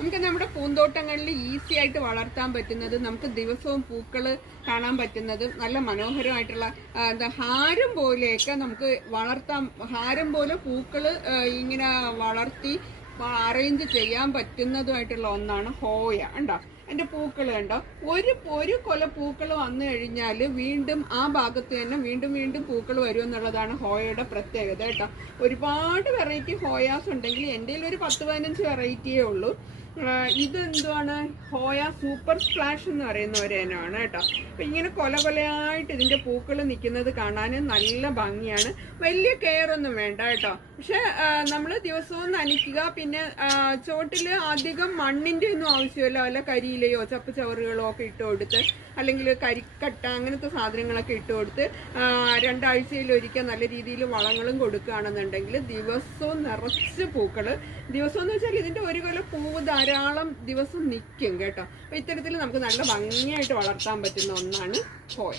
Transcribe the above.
നമുക്ക് നമ്മുടെ പൂന്തോട്ടങ്ങളിൽ ഈസി ആയിട്ട് വളർത്താൻ പറ്റുന്നത്, നമുക്ക് ദിവസവും പൂക്കള് കാണാൻ പറ്റുന്നത്, നല്ല മനോഹരമായിട്ടുള്ള ഹാരം പോലെയൊക്കെ നമുക്ക് വളർത്താൻ, ഹാരം പോലെ പൂക്കള് ഇങ്ങനെ വളർത്തി അറേഞ്ച് ചെയ്യാൻ പറ്റുന്നതുമായിട്ടുള്ള ഒന്നാണ് ഹോയ. ഉണ്ടോ എന്റെ പൂക്കൾ കണ്ടോ? ഒരു കൊല പൂക്കൾ വന്നു കഴിഞ്ഞാൽ വീണ്ടും ആ ഭാഗത്ത് തന്നെ വീണ്ടും വീണ്ടും പൂക്കൾ വരും എന്നുള്ളതാണ് ഹോയയുടെ പ്രത്യേകത കേട്ടോ. ഒരുപാട് വെറൈറ്റി ഹോയാസ് ഉണ്ടെങ്കിൽ എൻ്റെ ഒരു 10-15 വെറൈറ്റിയേ ഉള്ളൂ. ഇതെന്തുവാണ്? ഹോയ സൂപ്പർ സ്പ്ലാഷ് എന്ന് പറയുന്ന ഒരു ഇനമാണ് കേട്ടോ. അപ്പൊ ഇങ്ങനെ കൊലകൊലയായിട്ട് ഇതിന്റെ പൂക്കൾ നിൽക്കുന്നത് കാണാൻ നല്ല ഭംഗിയാണ്. വലിയ കെയർ ഒന്നും വേണ്ട കേട്ടോ. പക്ഷെ നമ്മൾ ദിവസവും നനയ്ക്കുക. പിന്നെ ചോട്ടില് അധികം മണ്ണിന്റെ ഒന്നും ആവശ്യമില്ല. വല്ല കരിയിലയോ ചപ്പ് ചവറുകളോ ഒക്കെ ഇട്ട് കൊടുത്ത്, അല്ലെങ്കിൽ കരിക്കട്ട അങ്ങനത്തെ സാധനങ്ങളൊക്കെ ഇട്ട് കൊടുത്ത് 2 ആഴ്ചയിലൊരിക്കൽ നല്ല രീതിയിൽ വളങ്ങളും കൊടുക്കുകയാണെന്നുണ്ടെങ്കിൽ ദിവസവും നിറച്ച് പൂക്കള്, ദിവസം എന്ന് വെച്ചാൽ ഇതിന്റെ ഒരു കൊല പൂവ് ധാരാളം ദിവസം നിൽക്കും കേട്ടോ. അപ്പൊ ഇത്തരത്തിൽ നമുക്ക് നല്ല ഭംഗിയായിട്ട് വളർത്താൻ പറ്റുന്ന ഒന്നാണ് ഹോയ.